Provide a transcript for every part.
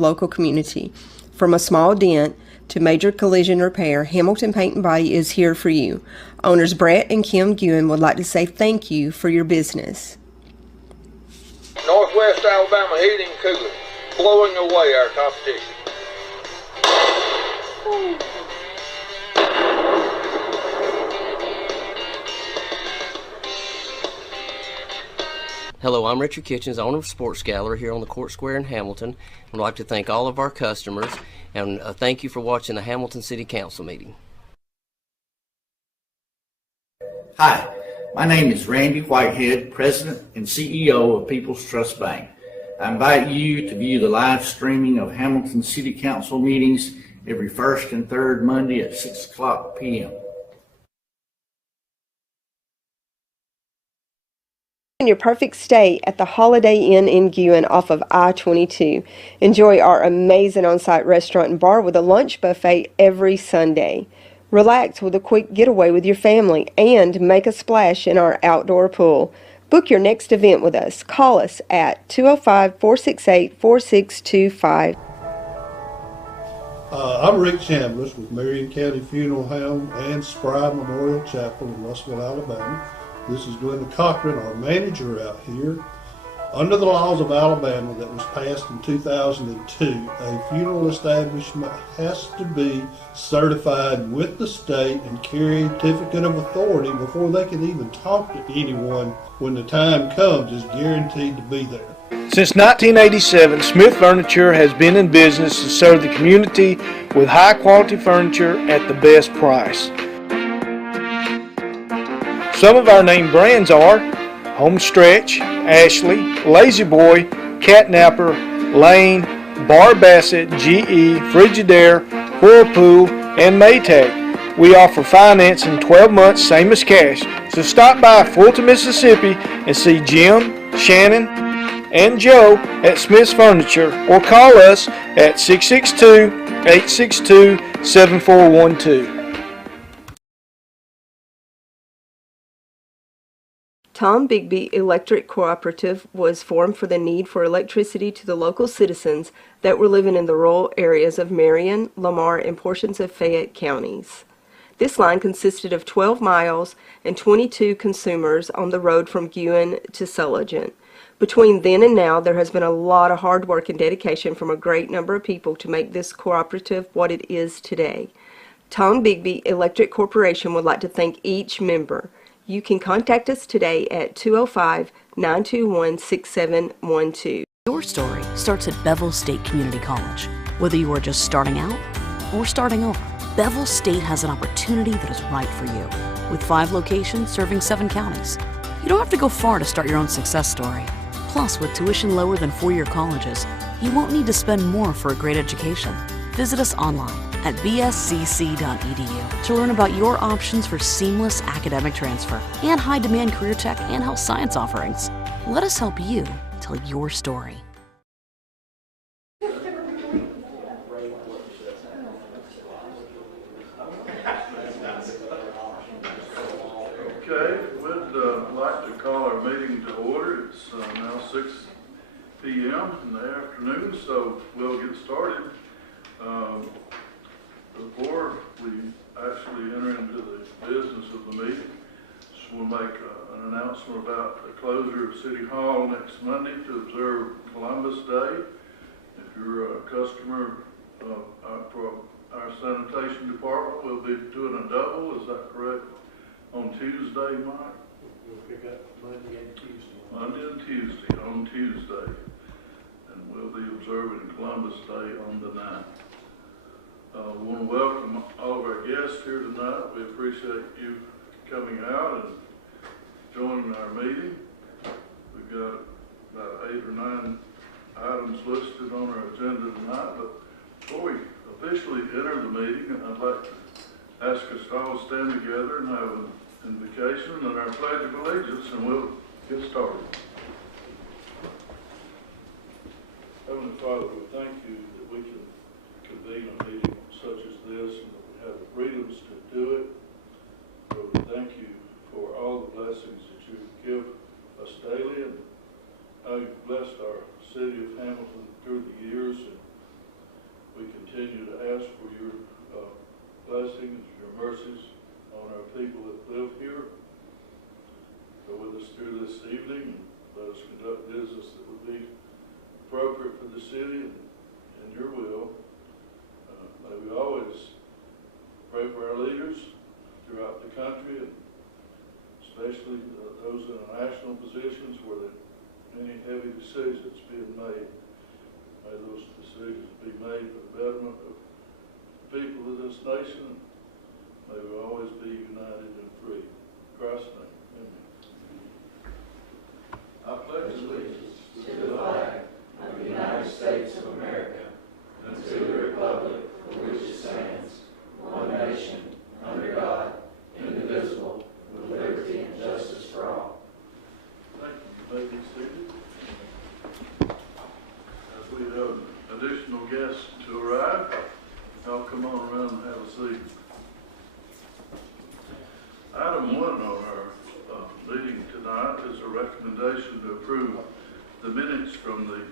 local community. From a small dent to major collision repair, Hamilton Paint and Body is here for you. Owners Brett and Kim Guin would like to say thank you for your business. Northwest Alabama Heating and Cooling, blowing away our competition. Hello, I'm Richard Kitchens, owner of Sports Gallery here on the Court Square in Hamilton. I'd like to thank all of our customers and thank you for watching the Hamilton City Council meeting. Hi, my name is Randy Whitehead, President and CEO of People's Trust Bank. I invite you to view the live streaming of Hamilton City Council meetings every first and third Monday at 6 o'clock p.m. In your perfect stay at the Holiday Inn in Guin off of I-22. Enjoy our amazing on-site restaurant and bar with a lunch buffet every Sunday. Relax with a quick getaway with your family and make a splash in our outdoor pool. Book your next event with us. Call us at 205-468-4625. I'm Rick Chambliss with Marion County Funeral Home and Spry Memorial Chapel in Russellville, Alabama. This is Glenda Cochran, our manager out here. Under the laws of Alabama that was passed in 2002, a funeral establishment has to be certified with the state and carry a certificate of authority before they can even talk to anyone when the time comes is guaranteed to be there. Since 1987, Smith Furniture has been in business to serve the community with high quality furniture at the best price. Some of our name brands are Homestretch, Ashley, Lazy Boy, Catnapper, Lane, Bar Bassett, GE, Frigidaire, Whirlpool, and Maytag. We offer finance in 12 months, same as cash. So stop by Fulton, Mississippi and see Jim, Shannon, and Joe at Smith's Furniture or call us at 662-862-7412. Tom Bigby Electric Cooperative was formed for the need for electricity to the local citizens that were living in the rural areas of Marion, Lamar, and portions of Fayette counties. This line consisted of 12 miles and 22 consumers on the road from Guin to Sulligent. Between then and now, there has been a lot of hard work and dedication from a great number of people to make this cooperative what it is today. Tom Bigby Electric Corporation would like to thank each member. You can contact us today at 205-921-6712. Your story starts at Bevel State Community College. Whether you are just starting out or starting over, Bevel State has an opportunity that is right for you. With 5 locations serving 7 counties, you don't have to go far to start your own success story. Plus, with tuition lower than 4-year colleges, you won't need to spend more for a great education. Visit us online at bscc.edu to learn about your options for seamless academic transfer and high-demand career tech and health science offerings. Let us help you tell your story. Okay, we'd like to call our meeting to order. It's now 6 p.m. in the afternoon, so we'll get started. Before we actually enter into the business of the meeting, just want to make an announcement about the closure of City Hall next Monday to observe Columbus Day. If you're a customer for our sanitation department, we'll be doing a double, is that correct? On Tuesday, Mike? We'll pick up Monday and Tuesday. Monday and Tuesday, on Tuesday. And we'll be observing Columbus Day on the 9th. I want to welcome all of our guests here tonight. We appreciate you coming out and joining our meeting. We've got about 8 or 9 items listed on our agenda tonight, but before we officially enter the meeting, I'd like to ask us to all stand together and have an invocation and our Pledge of Allegiance, and we'll get started. Heavenly Father, we thank you that we can convene a meeting such as this and that we have the freedoms to do it. Lord, we thank you for all the blessings that you give us daily and how you've blessed our city of Hamilton through the years. And heavy decisions being made. May those decisions be made for the betterment of the people of this nation. May we always be united and free. In Christ's name, amen. I pledge allegiance to the flag of the United States of America and to the republic for which it stands, one nation, under God, indivisible, with liberty and justice for all. Thank you. You may be seated. As we have additional guests to arrive, I'll come on around and have a seat. Item 1 on our meeting tonight is a recommendation to approve the minutes from the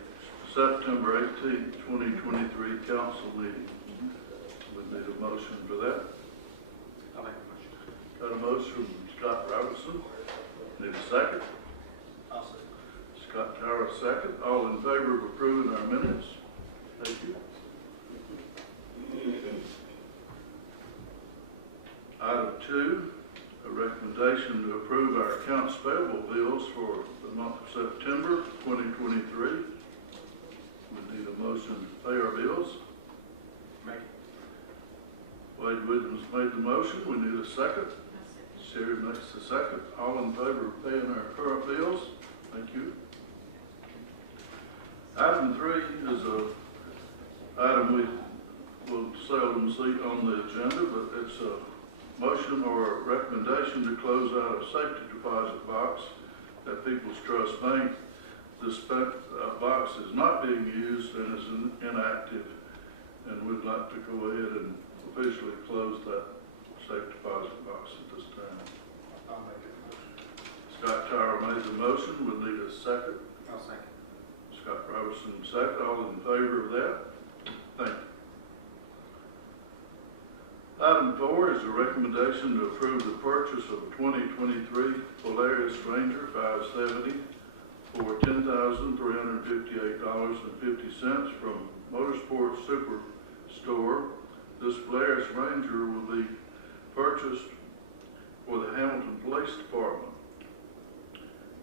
September 18th, 2023 council meeting. We need a motion for that. I'll make a motion. Got a motion from Scott Robertson. Need a second? I'll second. Scott Tower, second. All in favor of approving our minutes? Thank you. Item 2, a recommendation to approve our accounts payable bills for the month of September 2023. We need a motion to pay our bills. Make it. Wade Williams made the motion. We need a second. Sherry makes the second. All in favor of paying our current bills? Thank you. Item 3 is a item we will seldom see on the agenda, but it's a motion or a recommendation to close out a safety deposit box at People's Trust Bank. This box is not being used and is inactive, and we'd like to go ahead and officially close that safe deposit box at this time. I'll make it. Scott Tower made the motion. We'll need a second. I'll second. Scott Robertson, second. All in favor of that? Thank you. Item 4 is a recommendation to approve the purchase of a 2023 Polaris Ranger 570 for $10,358.50 from Motorsports Superstore. This Polaris Ranger will be purchased for the Hamilton Police Department.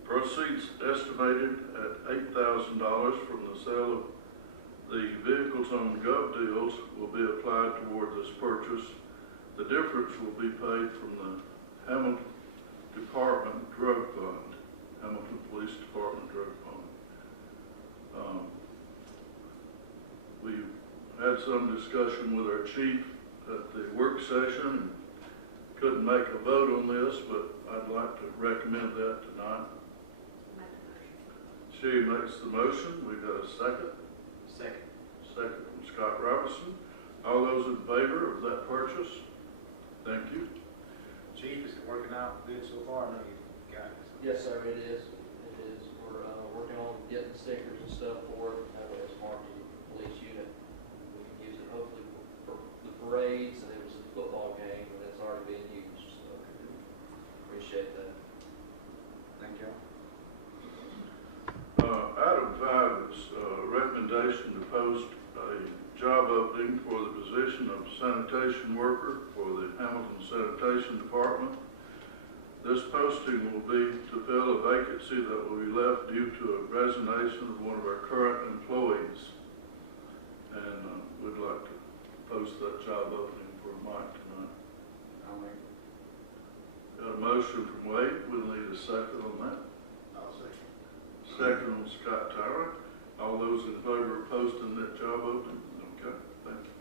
Proceeds estimated at $8,000 from the sale of the vehicles on Gov Deals will be applied toward this purchase. The difference will be paid from the Hamilton Department Drug Fund, Hamilton Police Department Drug Fund. We had some discussion with our chief at the work session and couldn't make a vote on this, but I'd like to recommend that tonight. She makes the motion. We got a second. Second. Second from Scott Robertson. All those in favor of that purchase? Thank you. Chief, is it working out good so far? I know you got it. Yes, sir, it is. It is. We're working on getting stickers and stuff for it. That way it's marked as a police unit. We can use it hopefully for the parades, and it was a football game, and it's already being used, so appreciate that. Thank you. Item 5 is a recommendation to post a job opening for the position of sanitation worker for the Hamilton Sanitation Department. This posting will be to fill a vacancy that will be left due to a resignation of one of our current employees. And we'd like to post that job opening for Mike tonight. I'll make it. Got a motion from Wade. We'll need a second on that. I'll second. Second on Scott Tyra. All those in favor of posting that job opening? Okay, thank you.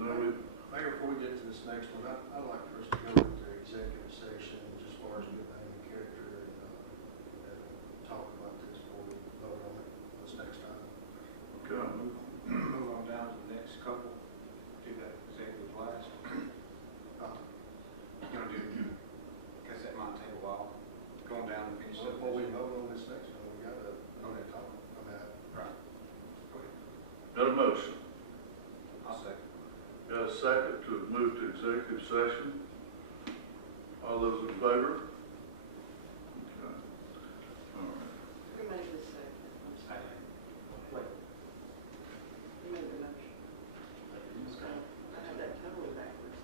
Now we... Mayor, before we get to this next one, I'd like for us to go into executive session as far as good name and character and talk about this before we vote on it this next time. Okay. Move on down to the next couple. Do that executive last. You're gonna do, because that might take a while. Going down and finish up. Before we vote on this next one, we gotta talk about it. Right. Go ahead. Got a motion. I'll second. Got a second to move to executive session. All those in favor? Okay. All right. Who made the second? Second. Wait. Who made the motion? I had that totally backwards.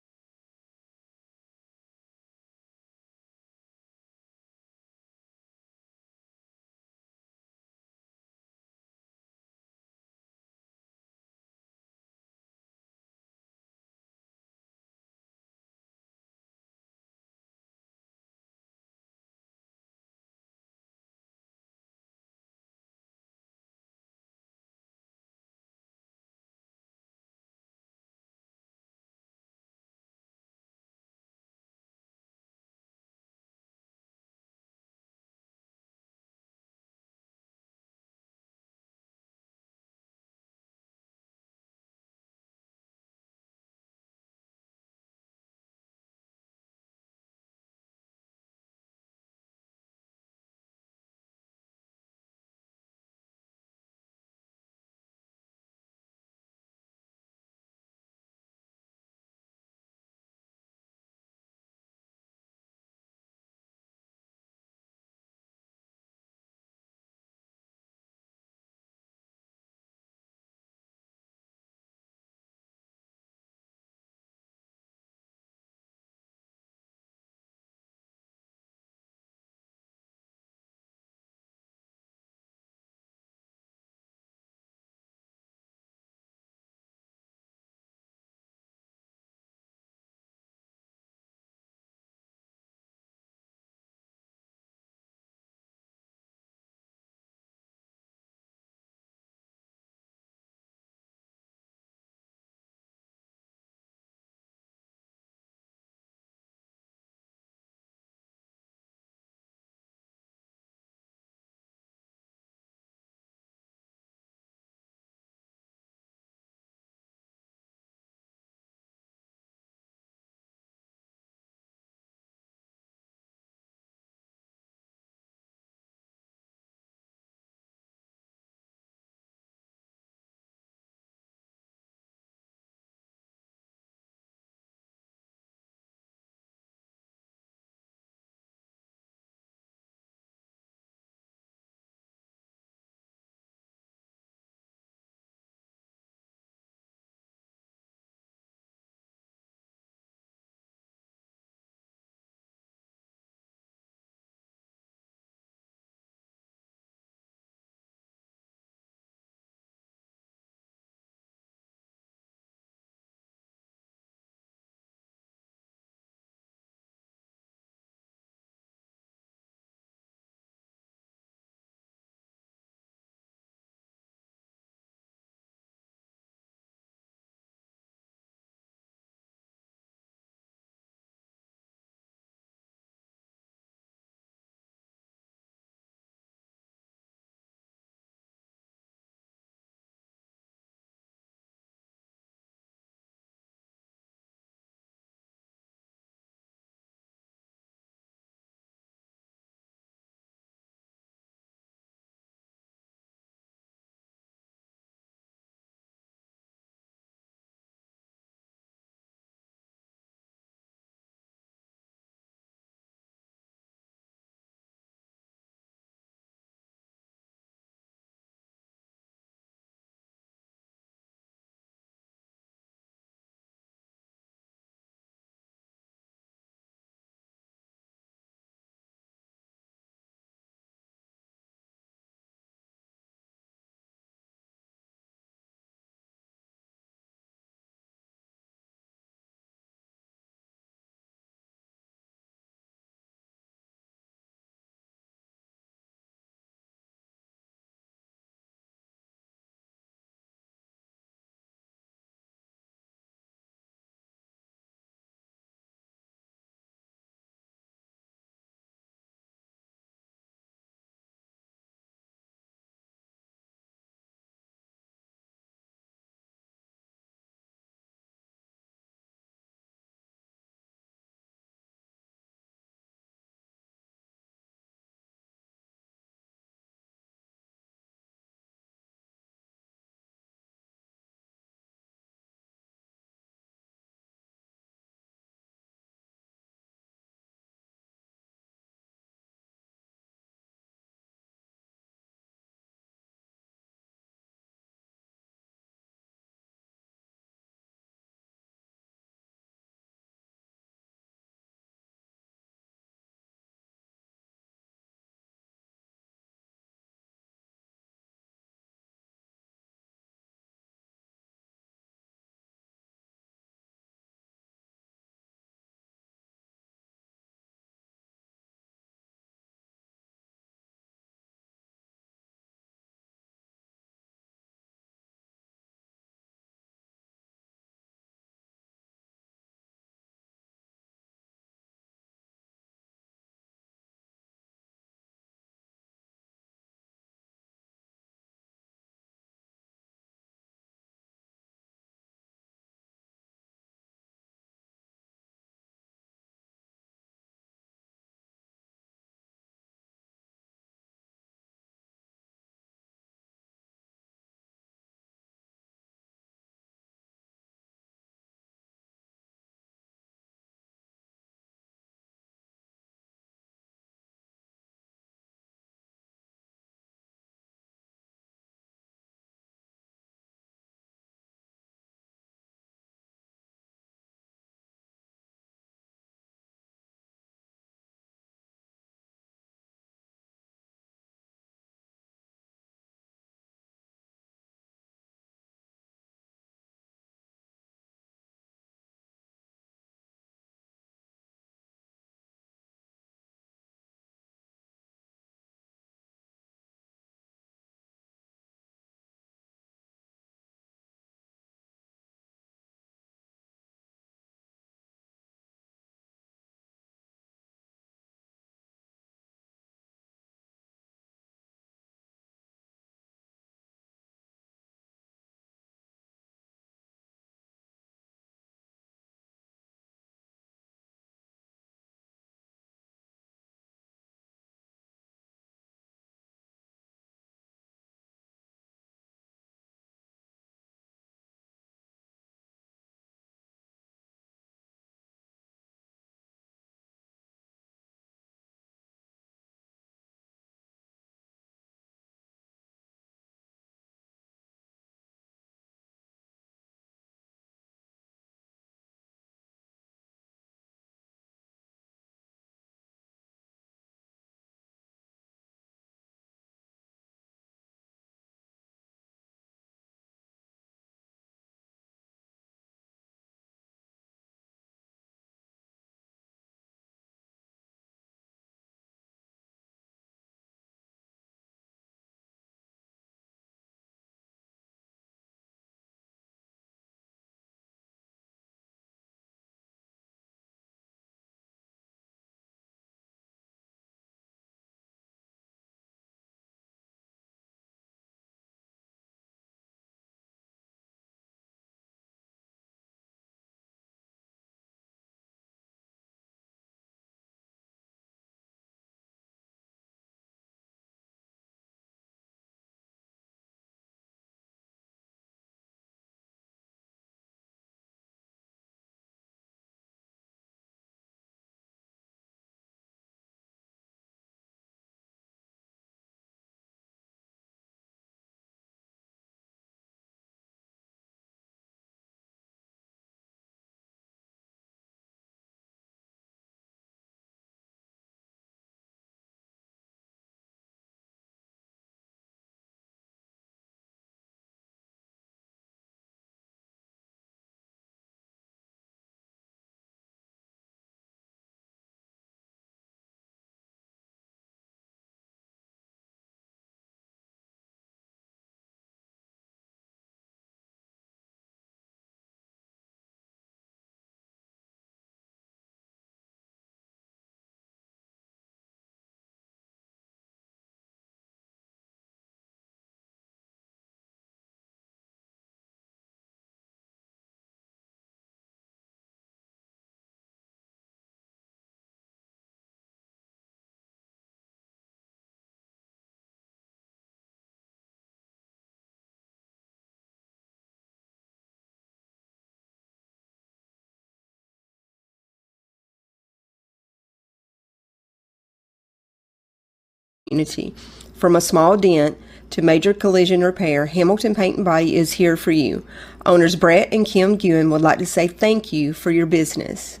community. From a small dent to major collision repair, Hamilton Paint and Body is here for you. Owners Brett and Kim Guin would like to say thank you for your business.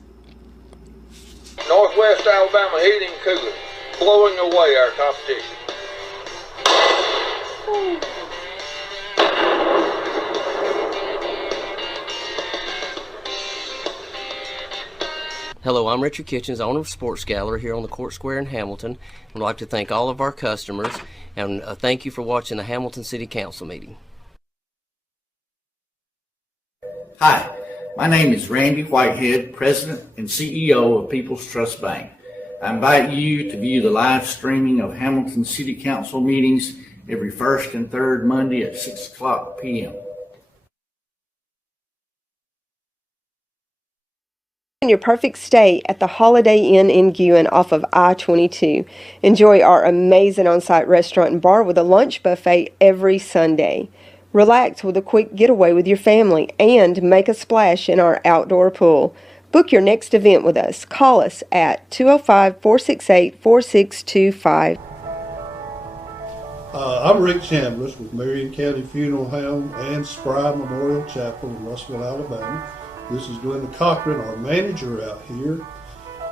Northwest Alabama Heating and Cooling, blowing away our competition. Hello, I'm Richard Kitchens, owner of Sports Gallery here on the Court Square in Hamilton. I'd like to thank all of our customers and thank you for watching the Hamilton City Council meeting. Hi, my name is Randy Whitehead, President and CEO of People's Trust Bank. I invite you to view the live streaming of Hamilton City Council meetings every first and third Monday at 6:00 p.m. Your perfect stay at the Holiday Inn in Guin off of I-22. Enjoy our amazing on-site restaurant and bar with a lunch buffet every Sunday. Relax with a quick getaway with your family and make a splash in our outdoor pool. Book your next event with us. Call us at 205-468-4625. I'm Rick Chambliss with Marion County Funeral Home and Spry Memorial Chapel in Russellville, Alabama. This is Glenda Cochran, our manager out here.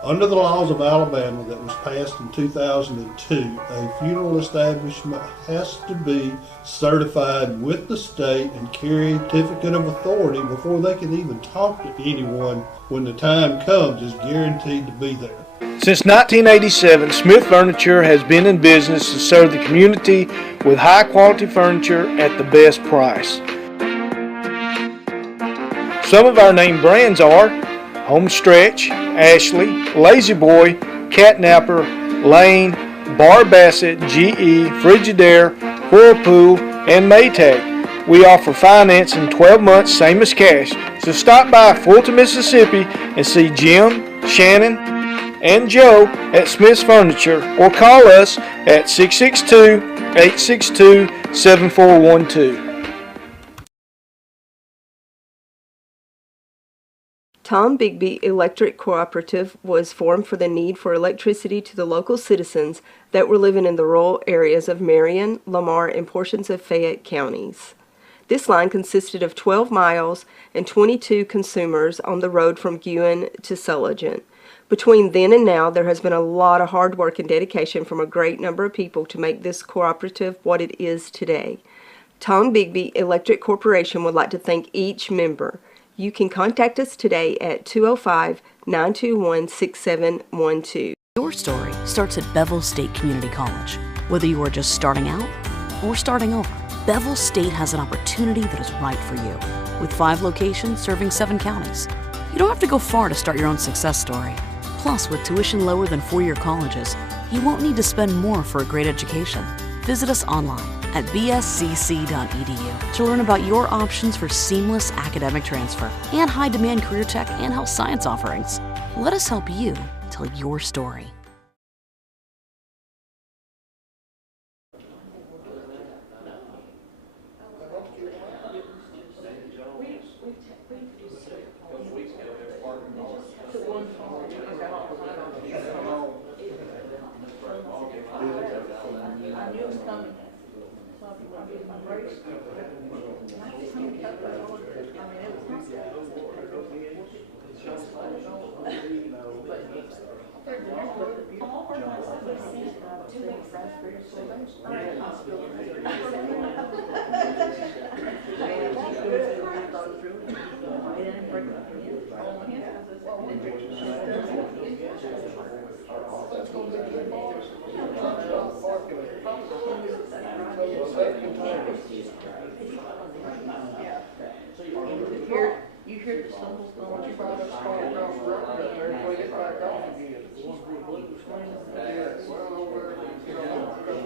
Under the laws of Alabama that was passed in 2002, a funeral establishment has to be certified with the state and carry a certificate of authority before they can even talk to anyone when the time comes is guaranteed to be there. Since 1987, Smith Furniture has been in business to serve the community with high quality furniture at the best price. Some of our name brands are Homestretch, Ashley, Lazy Boy, Catnapper, Lane, Bar Bassett, GE, Frigidaire, Whirlpool, and Maytag. We offer finance in 12 months, same as cash. So stop by Fulton, Mississippi and see Jim, Shannon, and Joe at Smith's Furniture or call us at 662-862-7412. Tom Bigby Electric Cooperative was formed for the need for electricity to the local citizens that were living in the rural areas of Marion, Lamar, and portions of Fayette counties. This line consisted of 12 miles and 22 consumers on the road from Guin to Sulligent. Between then and now, there has been a lot of hard work and dedication from a great number of people to make this cooperative what it is today. Tom Bigby Electric Corporation would like to thank each member. You can contact us today at 205-921-6712. Your story starts at Bevel State Community College. Whether you are just starting out or starting over, Bevel State has an opportunity that is right for you. With 5 locations serving 7 counties, you don't have to go far to start your own success story. Plus, with tuition lower than 4-year colleges, you won't need to spend more for a great education. Visit us online at bscc.edu to learn about your options for seamless academic transfer and high-demand career tech and health science offerings. Let us help you tell your story. You hear the stumbles going, you brought us far across the road, there, we get back off again. Well, over, you know, because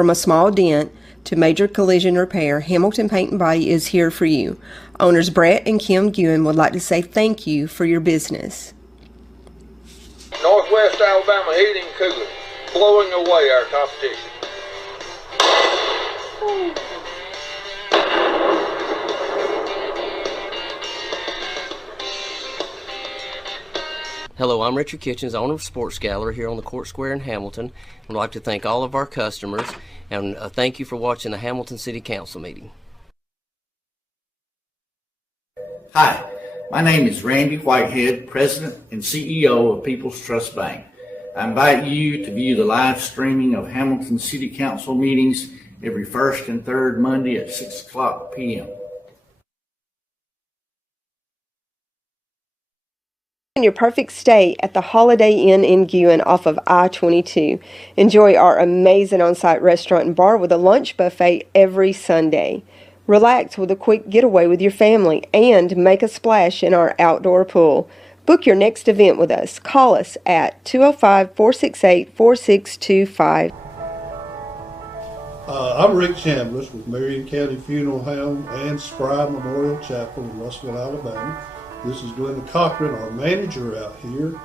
From a small dent to major collision repair, Hamilton Paint and Body is here for you. Owners Brett and Kim Guin would like to say thank you for your business. Northwest Alabama Heating and Cooling, blowing away our competition. Hello, I'm Richard Kitchens, owner of Sports Gallery here on the Court Square in Hamilton. I'd like to thank all of our customers and thank you for watching the Hamilton City Council meeting. Hi, my name is Randy Whitehead, President and CEO of People's Trust Bank. I invite you to view the live streaming of Hamilton City Council meetings every first and third Monday at 6 o'clock p.m. Your perfect stay at the Holiday Inn in Guin off of I-22. Enjoy our amazing on-site restaurant and bar with a lunch buffet every Sunday. Relax with a quick getaway with your family and make a splash in our outdoor pool. Book your next event with us. Call us at 205-468-4625. I'm Rick Chambliss with Marion County Funeral Home and Spry Memorial Chapel in Russellville, Alabama. This is Glenda Cochran, our manager out here.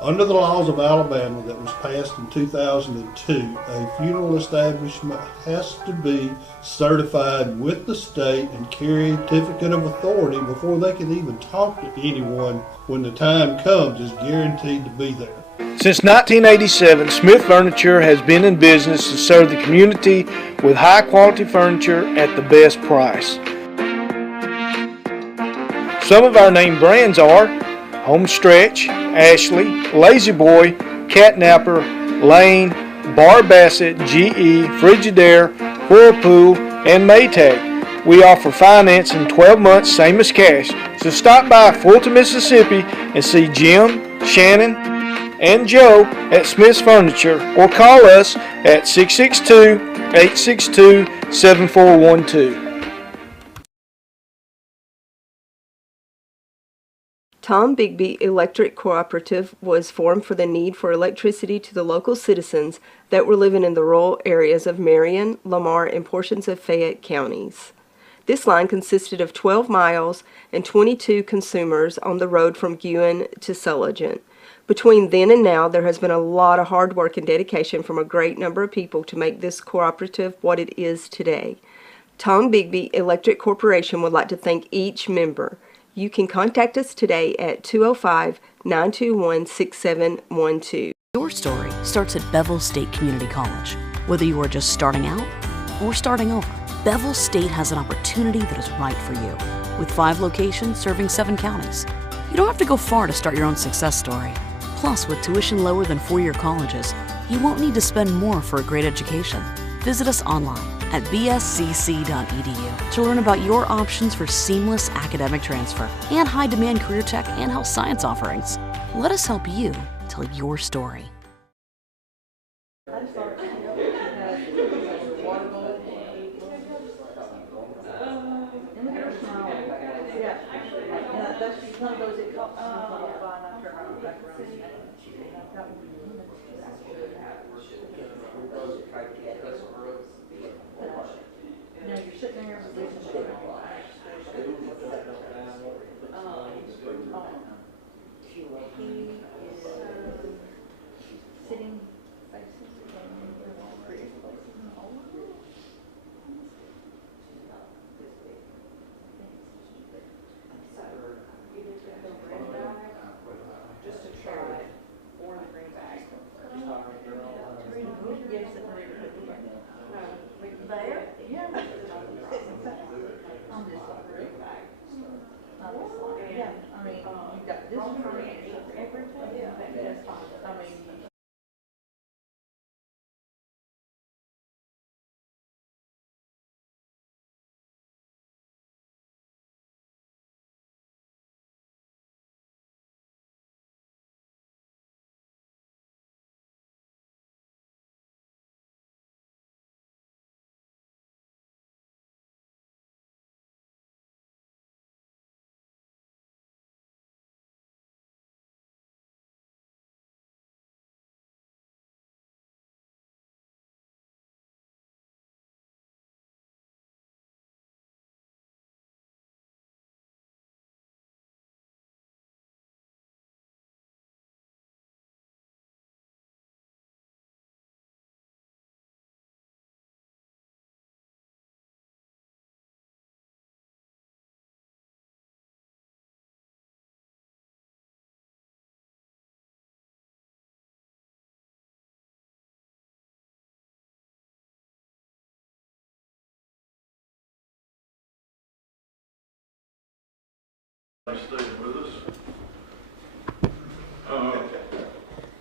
Under the laws of Alabama that was passed in 2002, a funeral establishment has to be certified with the state and carry a certificate of authority before they can even talk to anyone when the time comes is guaranteed to be there. Since 1987, Smith Furniture has been in business to serve the community with high-quality furniture at the best price. Some of our name brands are Homestretch, Ashley, La-Z-Boy, Catnapper, Lane, Bar-Bassett, GE, Frigidaire, Whirlpool, and Maytag. We offer finance in 12 months, same as cash. So stop by Fulton, Mississippi and see Jim, Shannon, and Joe at Smith's Furniture or call us at 662-862-7412. Tom Bigby Electric Cooperative was formed for the need for electricity to the local citizens that were living in the rural areas of Marion, Lamar, and portions of Fayette counties. This line consisted of 12 miles and 22 consumers on the road from Guin to Sulligent. Between then and now, there has been a lot of hard work and dedication from a great number of people to make this cooperative what it is today. Tom Bigby Electric Corporation would like to thank each member. You can contact us today at 205-921-6712. Your story starts at Bevel State Community College. Whether you are just starting out or starting over, Bevel State has an opportunity that is right for you. With 5 locations serving 7 counties, you don't have to go far to start your own success story. Plus, with tuition lower than 4-year colleges, you won't need to spend more for a great education. Visit us online at bscc.edu to learn about your options for seamless academic transfer and high-demand career tech and health science offerings. Let us help you tell your story. No, you're sitting there with this. He is sitting facing the creative places in the whole world. Just to try or the green bag. Yes, the green bag. There? Yeah. I'm just like green bag. Yeah, I mean, you've got this information, everything. Yeah. I mean. Staying with us.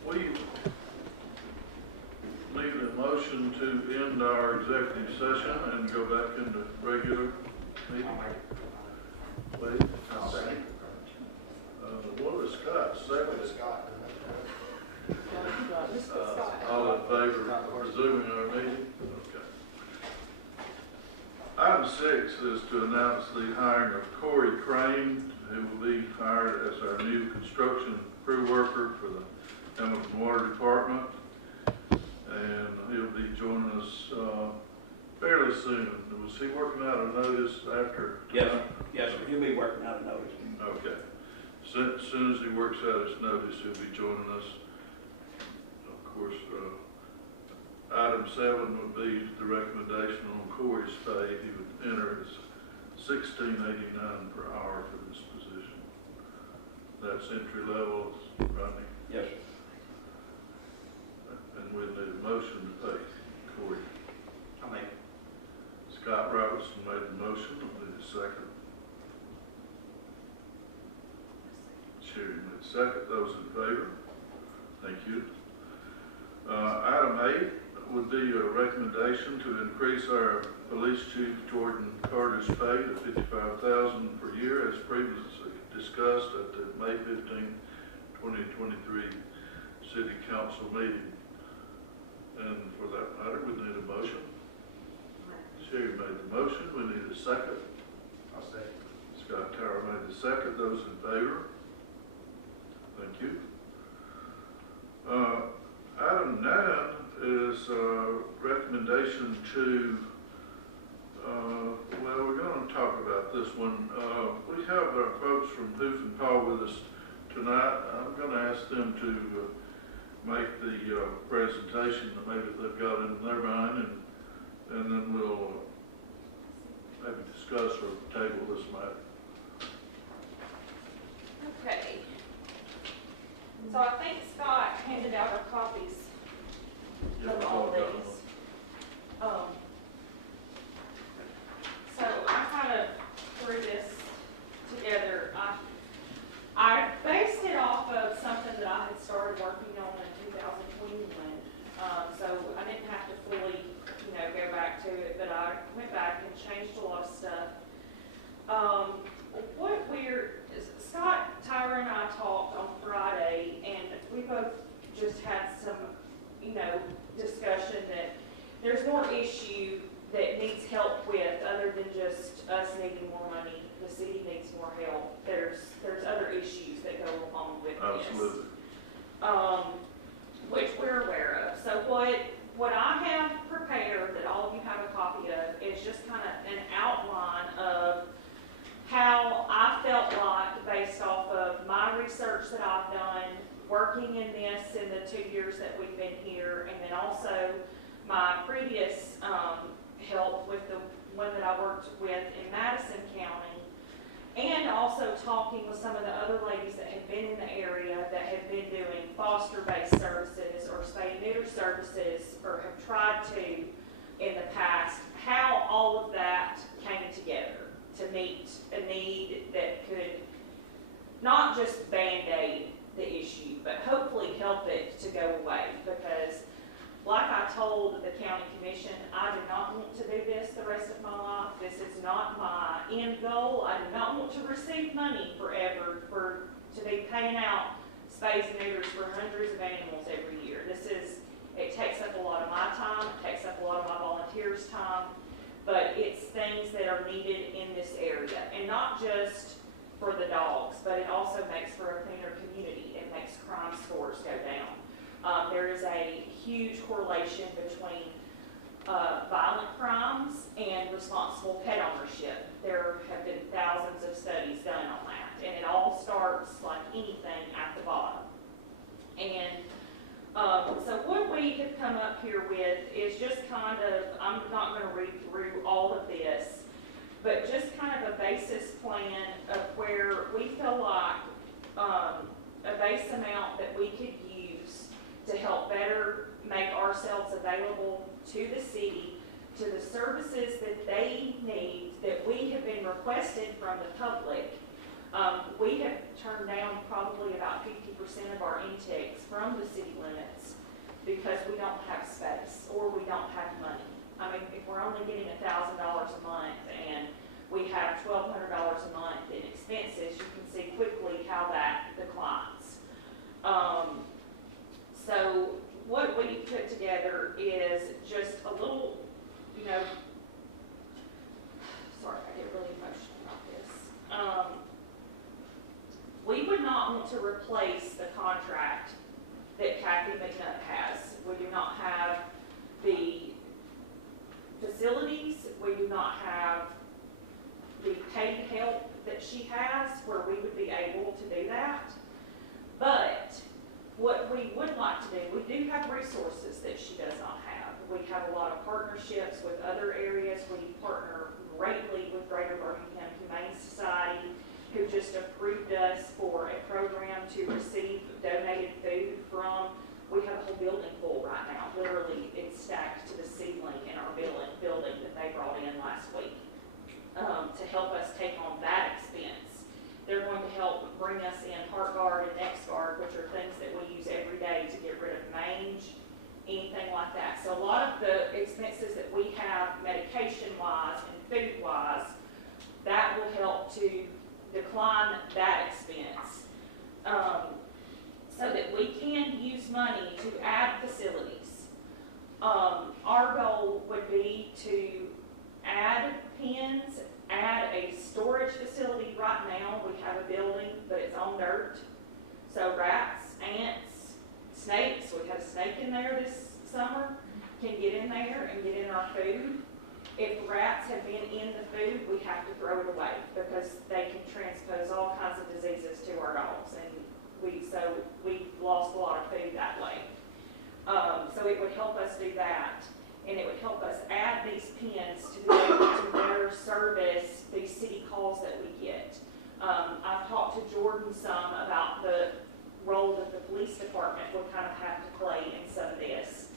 We need a motion to end our executive session and go back into regular meeting. Wait, I'll second. What is Scott second? All in favor of resuming our meeting? Okay. Item 6 is to announce the hiring of Corey Crane, who will be hired as our new construction crew worker for the Hamilton Water Department. And he'll be joining us fairly soon. Was he working out a notice after? Yes, sir. He'll be working out a notice. Okay. As soon as he works out his notice, he'll be joining us. Of course, item 7 would be the recommendation on Corey's pay. He would enter as $16.89 per hour for this position. That's entry level, Rodney? Yes, sir. And we need a motion to pay Corey. I'll make it. Scott Robertson made the motion. I need a second. Sherry made a second. Those in favor? Thank you. Item 8 would be a recommendation to increase our Police Chief Jordan Carter's pay to $55,000 per year as previously discussed at the May 15, 2023 City Council meeting. And for that matter, we need a motion. Sherry made the motion. We need a second. I'll second. Scott Tower made the second. Those in favor? Thank you. Item 9 is a recommendation to, well, we're going to talk about this one. We have our folks from Hoof and Paw with us tonight. I'm going to ask them to make the presentation that maybe they've got in their mind, and then we'll maybe discuss or table this matter. Okay. So I think Scott handed out our copies Yeah, of we've all all got these. So I kind of threw this together. I based it off of something that I had started working on in 2021. So I didn't have to fully, go back to it, but I went back and changed a lot of stuff. Scott, Tyra, and I talked on Friday, and we both just had some, discussion that there's more issue that needs help with other than just us needing more money. The city needs more help. There's other issues that go along with Absolutely. this. Which we're aware of. So what I have prepared that all of you have a copy of is just kind of an outline of how I felt like, based off of my research that I've done, working in this in the 2 years that we've been here, and then also my previous help with the one that I worked with in Madison County, and also talking with some of the other ladies that have been in the area that have been doing foster-based services or spay-neuter services, or have tried to in the past, how all of that came together to meet a need that could not just band-aid the issue, but hopefully help it to go away. Because like I told the county commission, I do not want to do this the rest of my life. This is not my end goal. I do not want to receive money forever to be paying out spays and neuters for hundreds of animals every year. It takes up a lot of my time, it takes up a lot of my volunteers' time, but it's things that are needed in this area. And not just for the dogs, but it also makes for a cleaner community. It makes crime scores go down. There is a huge correlation between violent crimes and responsible pet ownership. There have been thousands of studies done on that, and it all starts, like anything, at the bottom. And so what we have come up here with is just kind of, I'm not going to read through all of this, but just kind of a basis plan of where we feel like a base amount that we could use to help better make ourselves available to the city, to the services that they need, that we have been requested from the public, We have turned down probably about 50% of our intakes from the city limits because we don't have space or we don't have money. I mean, if we're only getting $1,000 a month and we have $1,200 a month in expenses, you can see quickly how that declines. So what we put together is just a little, you know, sorry, I get really emotional about this. We would not want to replace the contract that Kathy McNutt has. We do not have the facilities, we do not have the paid help that she has where we would be able to do that. But what we would like to do, we do have resources that she does not have. We have a lot of partnerships with other areas. We partner greatly with Greater Birmingham Humane Society, who just approved us for a program to receive donated food from. We have a whole building full right now. Literally, it's stacked to the ceiling in our building that they brought in last week to help us take on that expense. They're going to help bring us in HeartGuard and NextGuard, which are things that we use every day to get rid of mange, anything like that. So a lot of the expenses that we have medication-wise and food-wise, that will help to decline that expense so that we can use money to add facilities. Our goal would be to add pens, add a storage facility. Right now we have a building, but it's on dirt. So rats, ants, snakes, we had a snake in there this summer, can get in there and get in our food. If rats have been in the food, we have to throw it away because they can transpose all kinds of diseases to our dogs, and we lost a lot of food that way. So it would help us do that, and it would help us add these pens to be able to better service these city calls that we get. I've talked to Jordan some about the role that the police department would kind of have to play in some of this.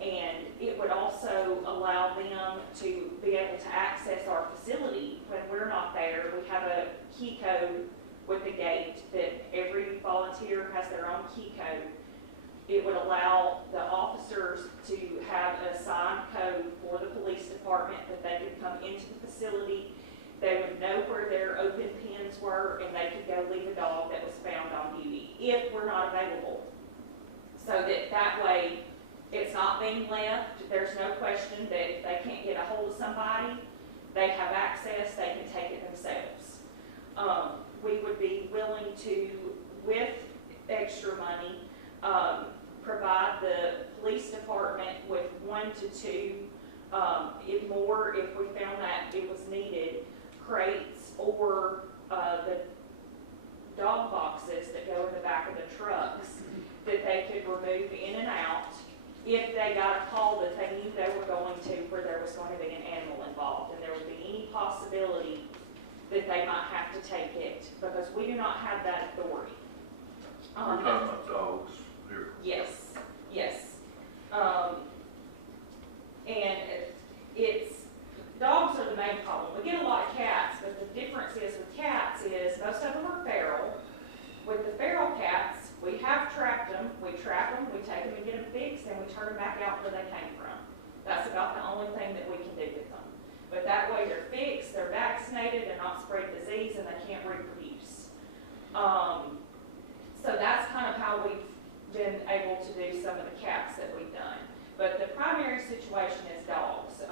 And it would also allow them to be able to access our facility when we're not there. We have a key code with the gate that every volunteer has their own key code. It would allow the officers to have a assigned code for the police department that they could come into the facility. They would know where their open pens were, and they could go leave a dog that was found on duty if we're not available. So that way, it's not being left. There's no question that if they can't get a hold of somebody, they have access, they can take it themselves. We would be willing to, with extra money, provide the police department with 1 to 2, if we found that it was needed, crates or the dog boxes that go in the back of the trucks that they could remove in and out if they got a call that they knew they were going to where there was going to be an animal involved and there would be any possibility that they might have to take it, because we do not have that authority. We're talking about dogs here. Yes, yes. And dogs are the main problem. We get a lot of cats, but the difference is with cats is most of them are feral. With the feral cats, we have trapped them, we trap them, we take them and get them fixed, and we turn them back out where they came from. That's about the only thing that we can do with them. But that way they're fixed, they're vaccinated, they're not spreading disease, and they can't reproduce. So that's kind of how we've been able to do some of the cats that we've done. But the primary situation is dogs.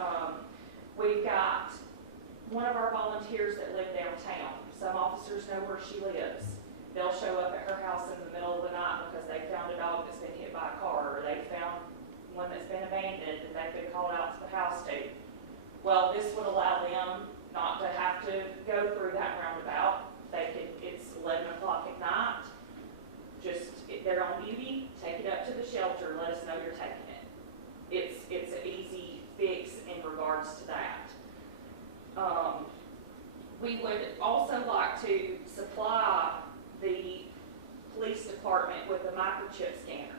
We've got one of our volunteers that live downtown. Some officers know where she lives. They'll show up at her house in the middle of the night because they found a dog that's been hit by a car, or they found one that's been abandoned that they've been called out to the house to. Well, this would allow them not to have to go through that roundabout. It's 11 o'clock at night. Just, if they're on duty, take it up to the shelter, let us know you're taking it. It's an easy fix in regards to that. We would also like to supply the police department with a microchip scanner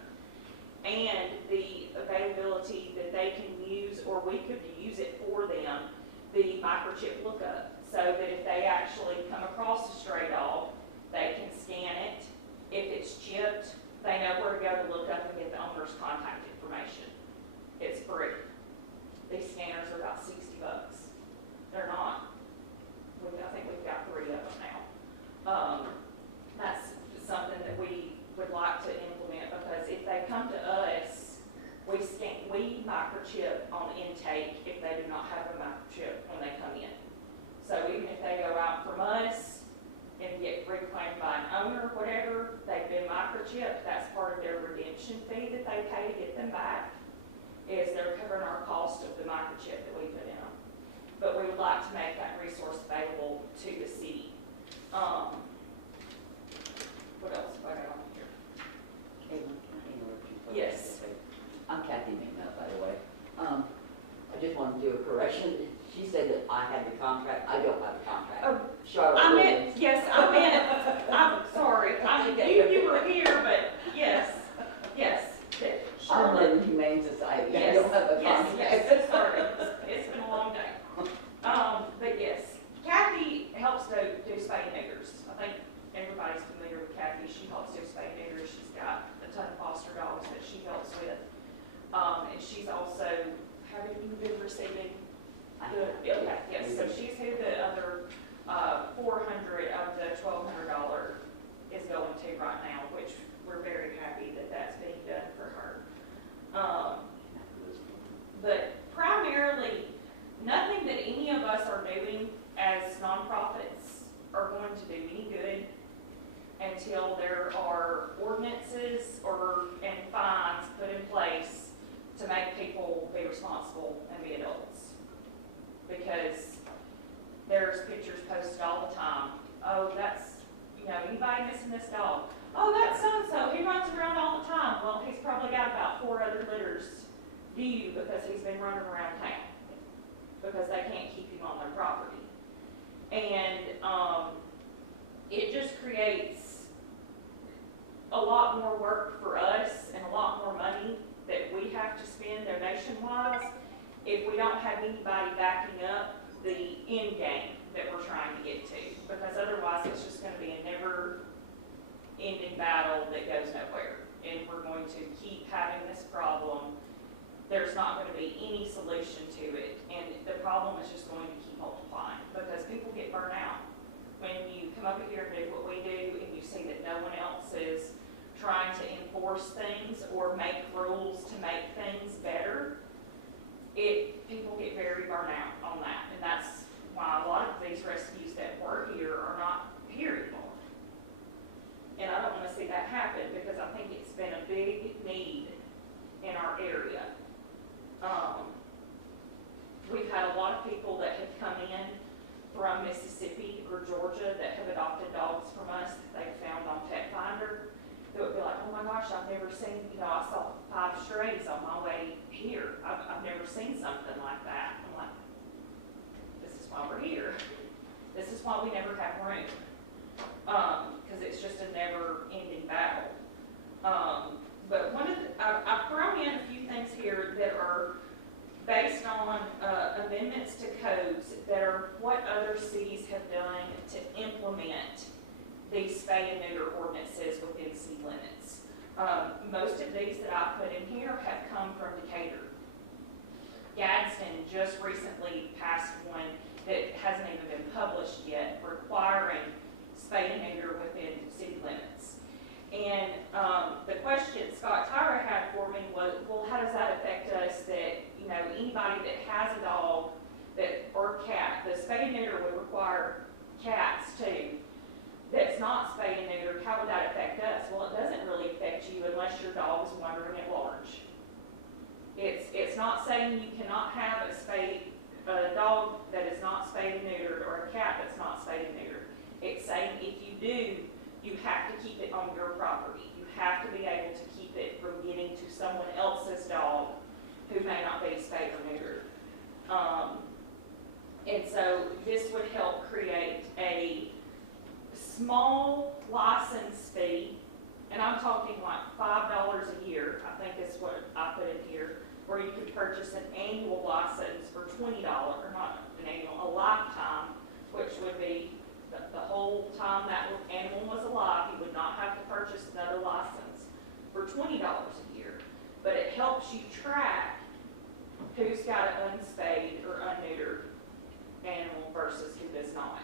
and the availability that they can use, or we could use it for them, the microchip lookup. so that if they actually come across a stray dog, they can scan it. If it's chipped, they know where to go to look up and get the owner's contact information. It's free. These scanners are about $60. They're not. I think we've got 3 of them now. That's something that we would like to implement, because if they come to us, we microchip on intake if they do not have a microchip when they come in. So even if they go out from us and get reclaimed by an owner, whatever, they've been microchipped, that's part of their redemption fee that they pay to get them back, is they're covering our cost of the microchip that we put in them. But we would like to make that resource available to the city. What else have I got on here? Caitlin, can I interrupt you? Yes. I'm Kathy McNutt, by the way. I just want to do a correction. She said that I had the contract. I don't have the contract. Oh, Charlotte I Williams. meant, yes, I meant, I'm sorry, you were here, but yes, yes. that I'm Charlotte- in the Humane Society. I Yes, don't have a yes, contract. yes, sorry, it's been a long day. But yes, Kathy helps to do spay and neuters. I think everybody's familiar with Kathy. She helps do spay and neuters. She's got a ton of foster dogs that she helps with. And she's also, have you been receiving the, okay, yes, so she's who the other, 400 of the $1,200 is going to right now, which we're very happy that that's being done for her. But primarily, nothing that any of us are doing as nonprofits are going to do any good until there are ordinances and fines put in place to make people be responsible and be adults. Because there's pictures posted all the time. Oh, that's, anybody missing this dog? Oh, that's so-and-so, he runs around all the time. Well, he's probably got about 4 other litters due because he's been running around town, because they can't keep him on their property. And it just creates a lot more work for us and a lot more money that we have to spend donation-wise if we don't have anybody backing up the end game that we're trying to get to. Because otherwise it's just going to be a never-ending battle that goes nowhere. And we're going to keep having this problem. There's not going to be any solution to it. And the problem is just going to keep multiplying because people get burnt out. When you come over here and do what we do and you see that no one else is trying to enforce things or make rules to make things better, people get very burnt out on that. And that's why a lot of these rescues that were here are not here anymore. And I don't want to see that happen because I think it's been a big need in our area. We've had a lot of people that have come in from Mississippi or Georgia that have adopted dogs from us that they've found on Pet Finder. That would be like, oh my gosh, I've never seen, I saw 5 strays on my way here. I've never seen something like that. I'm like, this is why we're here. This is why we never have room. Because it's just a never-ending battle. But I've thrown in a few things here that are based on amendments to codes that are what other cities have done to implement these spay and neuter ordinances within city limits. Most of these that I put in here have come from Decatur. Gadsden just recently passed one that hasn't even been published yet, requiring spay and neuter within city limits. And the question Scott Tyra had for me was, well, how does that affect us that, anybody that has a dog or cat, the spay and neuter would require cats too, that's not spay and neutered, how would that affect us? Well, it doesn't really affect you unless your dog is wandering at large. It's not saying you cannot have a dog that is not spayed and neutered or a cat that's not spayed and neutered. It's saying if you do, you have to keep it on your property. You have to be able to keep it from getting to someone else's dog who may not be spayed or neutered. And so this would help create a small license fee, and I'm talking like $5 a year, I think is what I put in here, where you could purchase an annual license for $20, or not an annual, a lifetime, which $20 a year. But it helps you track who's got an unspayed or unneutered animal versus who does not.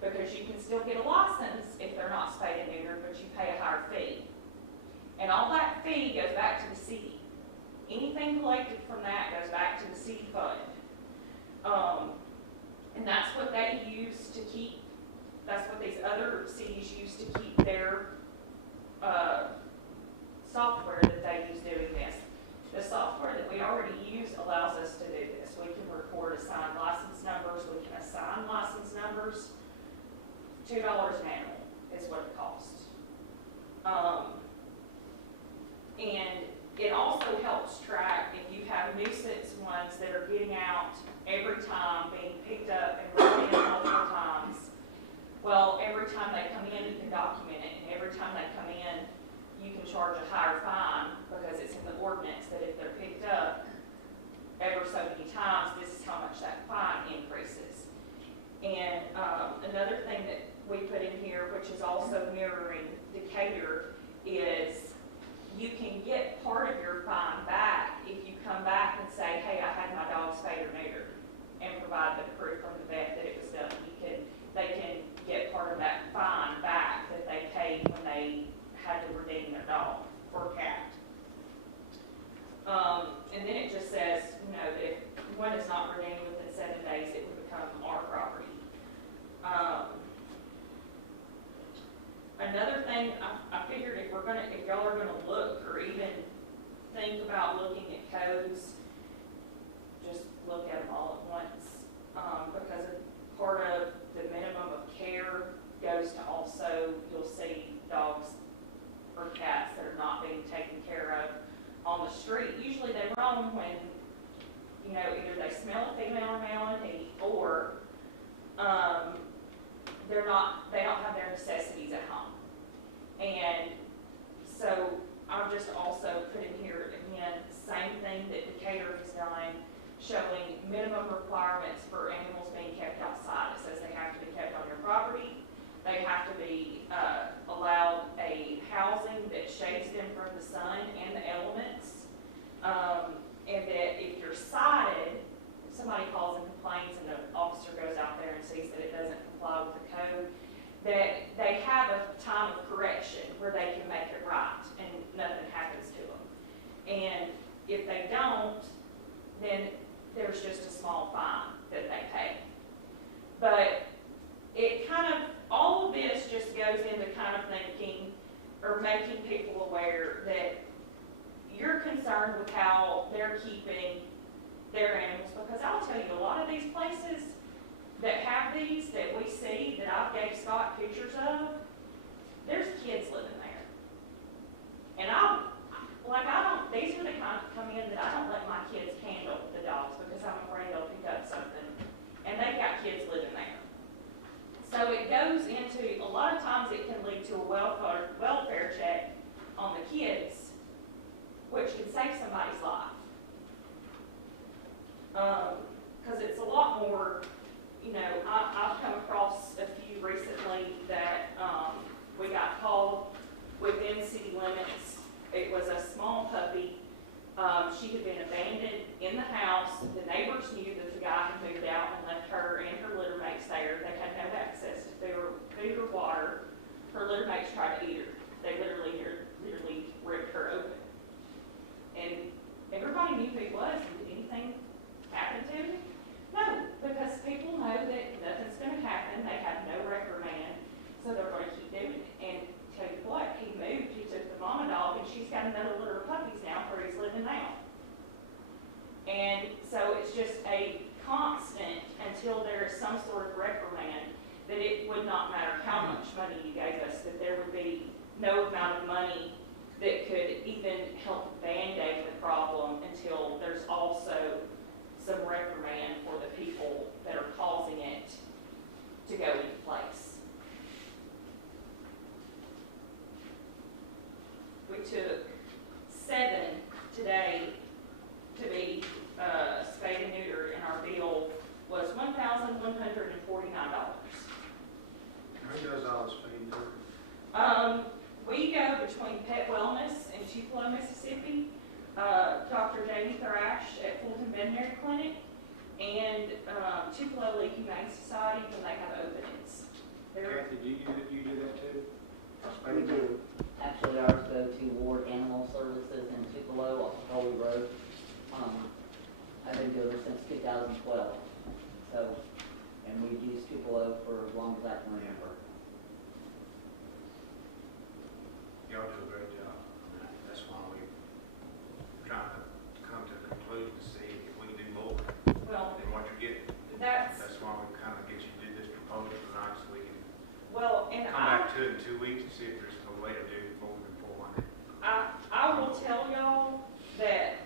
Because you can still get a license if they're not spayed and neutered, but you pay a higher fee. And all that fee goes back to the city. Anything collected from that goes back to the city fund. And that's what they use to keep, that's what these other cities use to keep their software that they use doing this. The software that we already use allows us to do this. We can record assigned license numbers, we can assign license numbers. $2 an animal is what it costs. And it also helps track if you have nuisance ones that are getting out every time, being picked up and brought in multiple times. Well, every time they come in, you can document it, and every time they come in, you can charge a higher fine because it's in the ordinance that if they're picked up ever so many times, this is how much that fine increases. And another thing that we put in here, which is also mirroring Decatur, is you can get part of your fine back if you come back and say, hey, I had my dog spayed or neutered, and provide the proof from the vet that it was done. They can get part of that fine back that they paid when they had to redeem their dog or cat. And then it just says, that if one is not redeemed within 7 days, it would become our property. Another thing, I figured if y'all are gonna look or even think about looking at codes, just look at them all at once, because part of the minimum of care goes to also, you'll see dogs or cats that are not being taken care of on the street. Usually they roam when, either they smell a female or male in heat, or they don't have their necessities at home. And so I've just also put in here again, same thing that Decatur has done, showing minimum requirements for animals being kept outside. It says they have to be kept on your property. They have to be allowed a housing that shades them from the sun and the elements. And that if you're sighted, if somebody calls and complains and the officer goes out there and sees that it doesn't comply with the code, that they have a time of correction where they can make it right and nothing happens to them. And if they don't, then there's just a small fine that they pay. But it all of this just goes into kind of thinking or making people aware that you're concerned with how they're keeping their animals, because I'll tell you, a lot of these places that have these that we see, that I've gave Scott pictures of, there's kids living there. And these are the kind that come in that I don't let my kids handle the dogs because I'm afraid they'll pick up something. And they've got kids living there. So it goes into, a lot of times it can lead to a welfare check on the kids, which can save somebody's life. Because it's a lot more, I've come across a few recently that we got called within city limits. It was a small puppy. She had been abandoned in the house. The neighbors knew that the guy had moved out and left her and her litter mates there. They had no access to food or water. Her litter mates tried to eat her. They literally ripped her open. And everybody knew who he was. And did anything happen to him? No, because people know that nothing's going to happen. They have no reprimand, so they're going to keep doing it. And tell you what, he moved. He took the mama dog, and she's got another litter of puppies now where he's living now. And so it's just a constant until there is some sort of reprimand, that it would not matter how much money you gave us, that there would be no amount of money that could even help band-aid the problem until there's also some reprimand for the people that are causing it to go into place. We took 7 today to be spayed and neutered, and our bill was $1,149. Who does all the spay and neuter? We go between Pet Wellness and Tupelo, Mississippi, Dr. Jamie Thrash at Fulton Veterinary Clinic, and Tupelo League Humane Society when they have openings. Kathy, do you do that too? We do. Actually, ours go to Ward Animal Services in Tupelo off of Holy Road. I've been doing it since 2012. So, and we've used Tupelo for as long as I can remember. Y'all do a great job. That's why we're trying to come to a conclusion to see if we can do more Well, than what you're getting. that's, That's why we kind of get you to do this proposal tonight so we can well, and come back to it in 2 weeks and see if there's a way to do more than 400. I will tell y'all that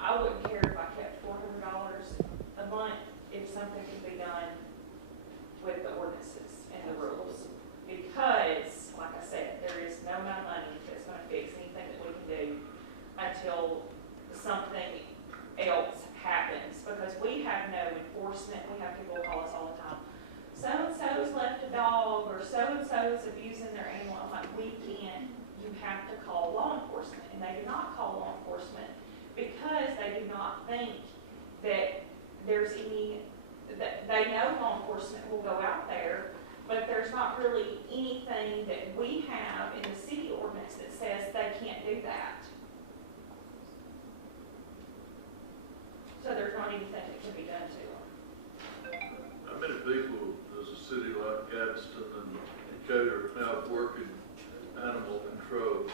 I wouldn't care if I kept $400 a month if something could be done with the ordinances and the rules. Because, like I said, there is no amount of money that's going to fix anything that we can do until something else happens. Because we have no enforcement. We have people call us all the time. So-and-so's left a dog, or so-and-so's abusing their animal. I'm like, we can't. You have to call law enforcement. And they do not call law enforcement because they do not think that there's any, that they know law enforcement will go out there, but there's not really anything that we have in the city ordinance that says they can't do that. So there's not anything that can be done to them. How many people does a city like Gadsden and Decatur have working animal control?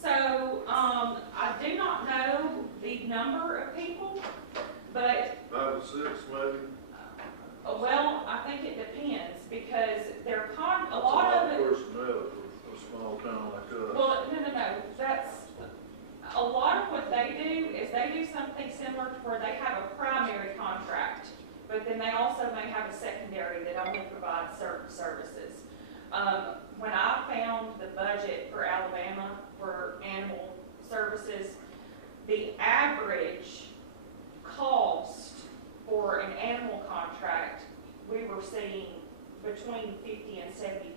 So, I do not know the number of people, but 5 or 6 maybe? well, I think it depends because they're a That's lot of it. personnel for a small town like us. Well, no. That's a lot of what they do is they do something similar to where they have a primary contract, but then they also may have a secondary that only provides certain services. When I found the budget for Alabama for animal services, the average cost for an animal contract, we were seeing between $50,000 and $75,000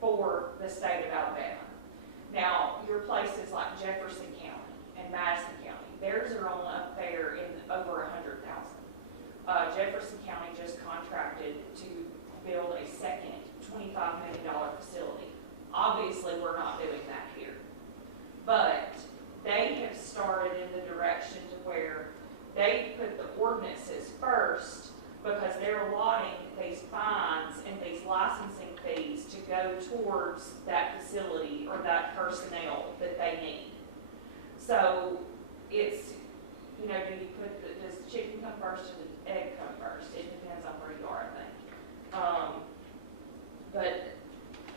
for the state of Alabama. Now, your places like Jefferson County and Madison County, theirs are on up there in over $100,000. Jefferson County just contracted to build a second $25 million facility. Obviously, we're not doing that here. But they have started in the direction to where they put the ordinances first because they're allotting these fines and these licensing fees to go towards that facility or that personnel that they need. So it's, you know, does the chicken come first or the egg come first? It depends on where you are, I think. But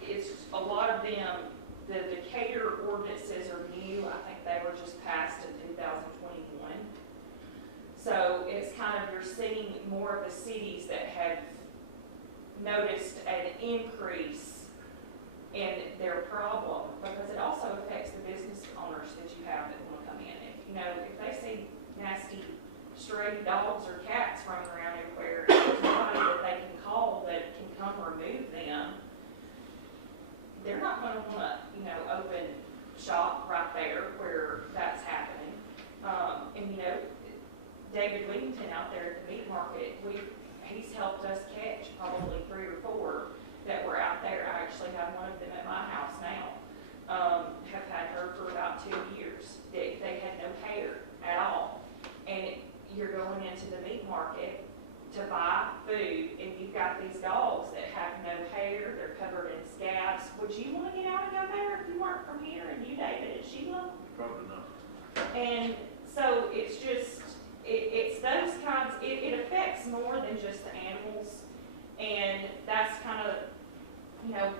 it's a lot of them, the Decatur ordinances are new. I think they were just passed in 2021. So it's kind of, you're seeing more of the cities that have noticed an increase in their problem because it also affects the business owners that you have that want to come in. If, you know, if they see nasty stray dogs or cats running around everywhere, and there's nobody that they can call that can come remove them, they're not going to want to, you know, open shop right there where that's happening. And, you know, David Whittington out there at the meat market, he's helped us catch probably 3 or 4 that were out there. I actually have one of them at my house now. Have had her for about 2 years. They had no hair at all. And you're going into the meat market to buy food, and you've got these dogs that have no hair, they're covered in scabs. Would you want to get out and go there if you weren't from here and you, David and Sheila? Probably not. And so it's just, it's those kinds, it affects more than just the animals. And that's kind of, you know,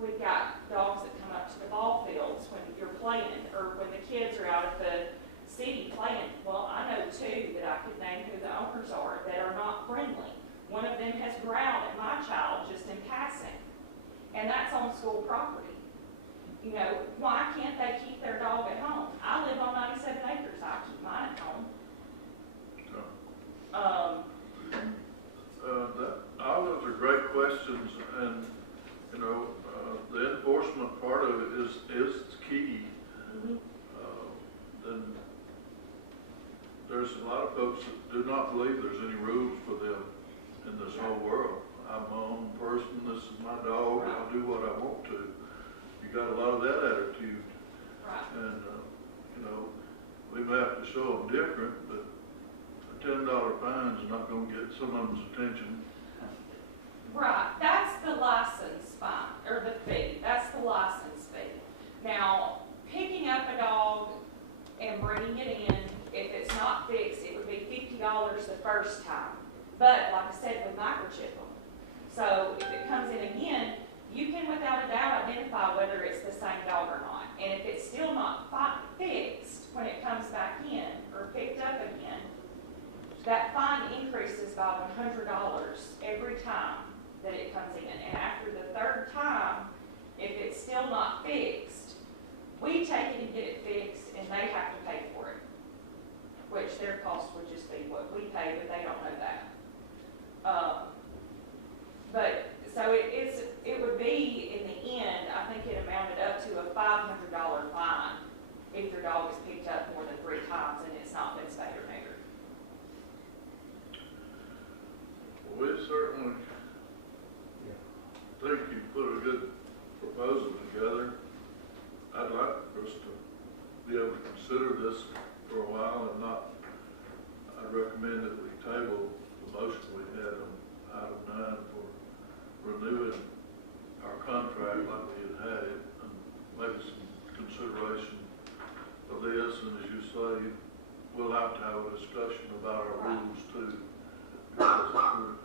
we've got dogs that come up to the ball fields when you're playing, or when the kids are out at the city playing. Well, I know 2 that I could name who the owners are that are not friendly. One of them has growled at my child just in passing. And that's on school property. You know, why can't they keep their dog at home? I live on 97 acres. I keep mine at home. All those are great questions, and you know, the enforcement part of it is not believe there's any rules for them in this whole world. I'm my own person, this is my dog, I'll do what I want to. You got a lot of that attitude. Right. And, you know, we may have to show them different, but a $10 fine is not gonna get some of them's attention. Right, that's the license fine, or the fee, that's the license fee. Now, picking up a dog and bringing it in, if it's not fixed, it would be $50 the first time. But, like I said, we microchip them. So, if it comes in again, you can without a doubt identify whether it's the same dog or not. And if it's still not fixed when it comes back in, or picked up again, that fine increases by $100 every time that it comes in. And after the third time, if it's still not fixed, we take it and get it fixed, and they have to pay for it, which their cost would just be what we pay, but they don't know that. But so it would be, in the end, I think it amounted up to a $500 fine if your dog is picked up more than 3 times and it's not been spayed or neutered. Well, we certainly think you put a good proposal together. I'd like for us to be able to consider this for a while and not, I'd recommend that we table the motion we had on item 9 for renewing our contract like we had had it, and maybe some consideration of this, and as you say, we'll have to have a discussion about our rules too. Because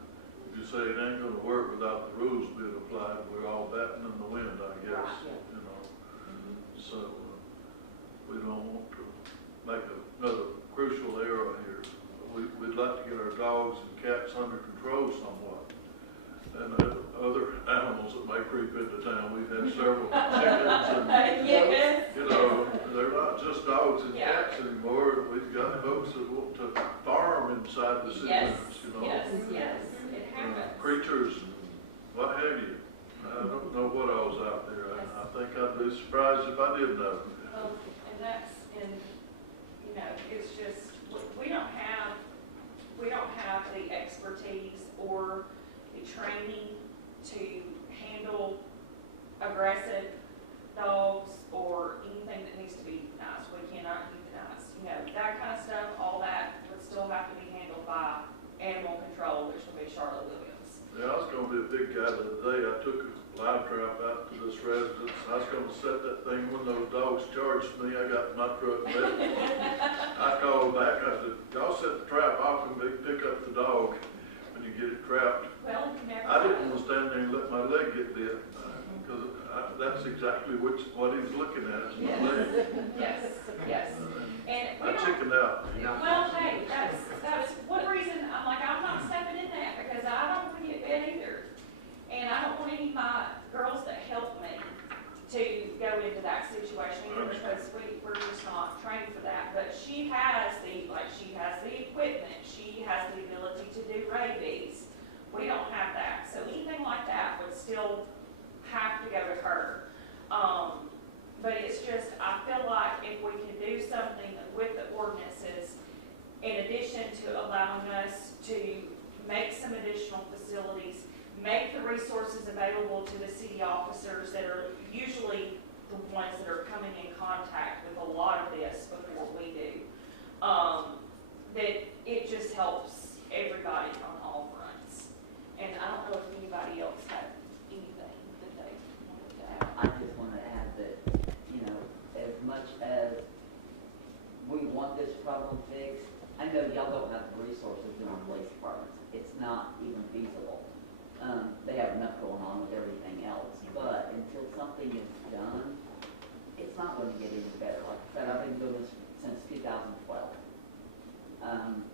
if you say it ain't gonna work without the rules being applied, we're all batting in the wind, I guess, you know. So, we don't want to make another crucial error here. We'd like to get our dogs and cats under control somewhat. And other animals that may creep into town, we've had several chickens and, Yes. you know, they're not just dogs and cats anymore. We've got folks that want to farm inside the city limits, you know. Yes, it happens. Creatures, what have you. I don't know what I was out there. I think I'd be surprised if I did know. Well, and you know, it's just, we don't have the expertise or the training to handle aggressive dogs or anything that needs to be euthanized. We cannot euthanize. You know, that kind of stuff, all that would still have to be handled by animal control, which would be Charlotte Williams. Yeah, I was gonna be a big guy the other day. I took a live trap out to this residence. I was gonna set that thing when those dogs charged me. I got in my truck and I called back. I said, y'all set the trap off and pick up the dog when you get it trapped. Well, you never I didn't want to stand there and let my leg get bit, because that's exactly what he's looking at, is my leg. Yes. And I chickened out. well, hey, that's one reason I'm like, I'm not stepping in that, because I don't want to get bit either. And I don't want any of my girls that help me to go into that situation either, because we're just not trained for that. But she has the equipment, she has the ability to do rabies. We don't have that. So anything like that would still have to go to her. But it's just, I feel like if we can do something with the ordinances, in addition to allowing us to make some additional facilities, make the resources available to the city officers that are usually the ones that are coming in contact with a lot of this before we do, that it just helps everybody on all fronts. And I don't know if anybody else had anything that they wanted to add. I just want to add that, you know, as much as we want this problem fixed, I know y'all don't have the resources in our police departments. It's not even feasible. They have enough going on with everything else, but until something is done, it's not going to get any better. Like I said, I've been doing this since 2012.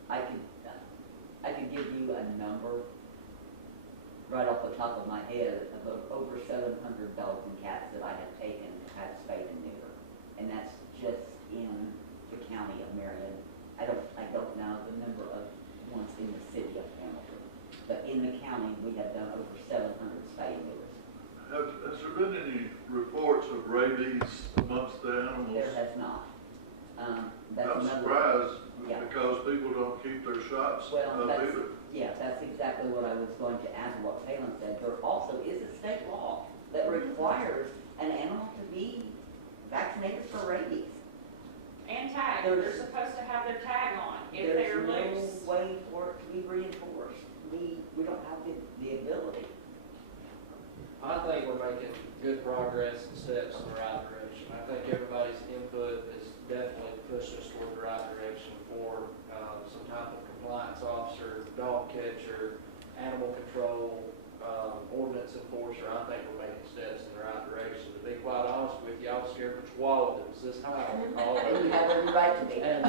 I could give you a number right off the top of my head of over 700 dogs and cats that I have taken and had spayed and neutered, and that's just in the county of Marion. I don't know the number of ones in the city of Hamilton. But in the county, we have done over 700 spay and neuters. Has there been any reports of rabies amongst the animals? There has not. I'm surprised. Yeah. because people don't keep their shots Well, up that's, either. yeah, that's exactly what I was going to add to what Palin said. There also is a state law that requires an animal to be vaccinated for rabies. And tag, they're supposed to have their tag on if they're loose. There's no way for it to be reinforced. We don't have the ability. I think we're making good progress and steps in the right direction. I think everybody's input has definitely pushed us toward the right direction for some type of compliance officer, dog catcher, animal control, ordinance enforcer. I think we're making steps in the right direction. To be quite honest with you, I was scared of a chihuahua that was this high on the call. You have every right to be. And,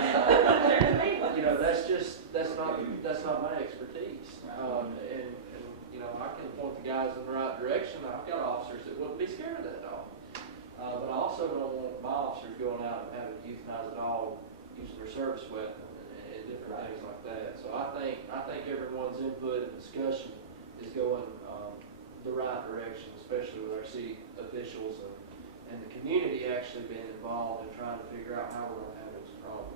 that's not my expertise. And, you know, I can point the guys in the right direction. I've got officers that wouldn't be scared of that dog. But I also don't want my officers going out and having to euthanize a dog using their service weapon and different things like that. So I think everyone's input and discussion is going the right direction, especially with our city officials and the community actually being involved in trying to figure out how we're going to handle this problem.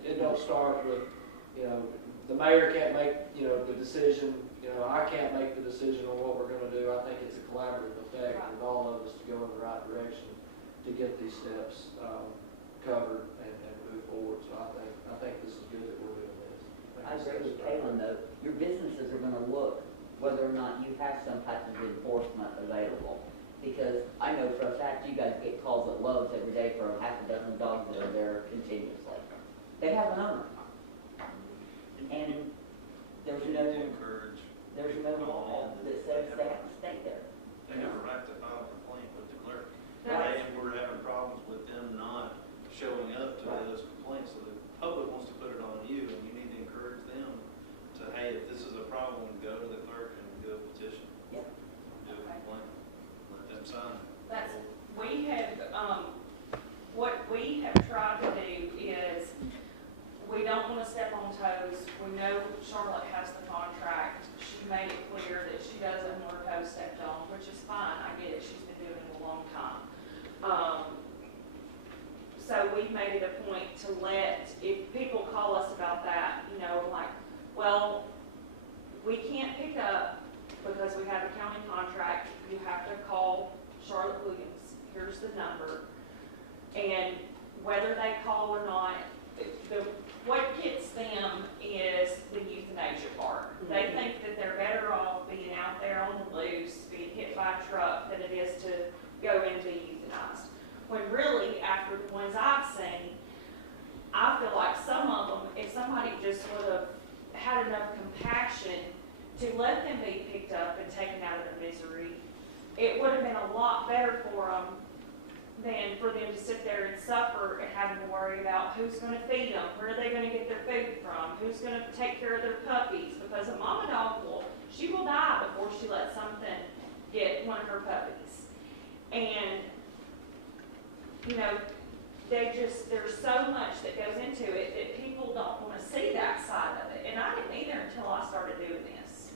It don't start with, you know, the mayor can't make, you know, the decision, you know, I can't make the decision on what we're going to do. I think it's a collaborative effect with all of us to go in the right direction to get these steps covered and move forward. So I think this is good that we're doing this. I agree with Palin though. Your businesses are going to look whether or not you have some type of enforcement available. Because I know for a fact you guys get calls at Lowe's every day for half a dozen dogs that are there continuously. They have an owner. And there's no law that says they have to stay there. They have a right to file a complaint with the clerk. Right. And we're having problems with them not showing up to those complaints. So the public wants to put it on you, and you need to encourage them to, hey, if this is a problem, go to the clerk and do a petition. Yeah. Do a complaint. Let them sign it. We have, what we have tried to do is, we don't want to step on toes. We know Charlotte has the contract. She made it clear that she doesn't want her toes stepped on, which is fine. I get it. She's been doing it a long time. So we've made it a point to if people call us about that, you know, like, well, we can't pick up because we have a county contract. You have to call Charlotte Williams. Here's the number. And whether they call or not, what gets them is the euthanasia part. They think that they're better off being out there on the loose, being hit by a truck, than it is to go in and be euthanized. When really, after the ones I've seen, I feel like some of them, if somebody just would have had enough compassion to let them be picked up and taken out of their misery, it would have been a lot better for them than for them to sit there and suffer and having to worry about who's going to feed them, where are they going to get their food from, who's going to take care of their puppies, because a mama dog she will die before she lets something get one of her puppies. And, you know, there's so much that goes into it that people don't want to see that side of it. And I didn't either until I started doing this.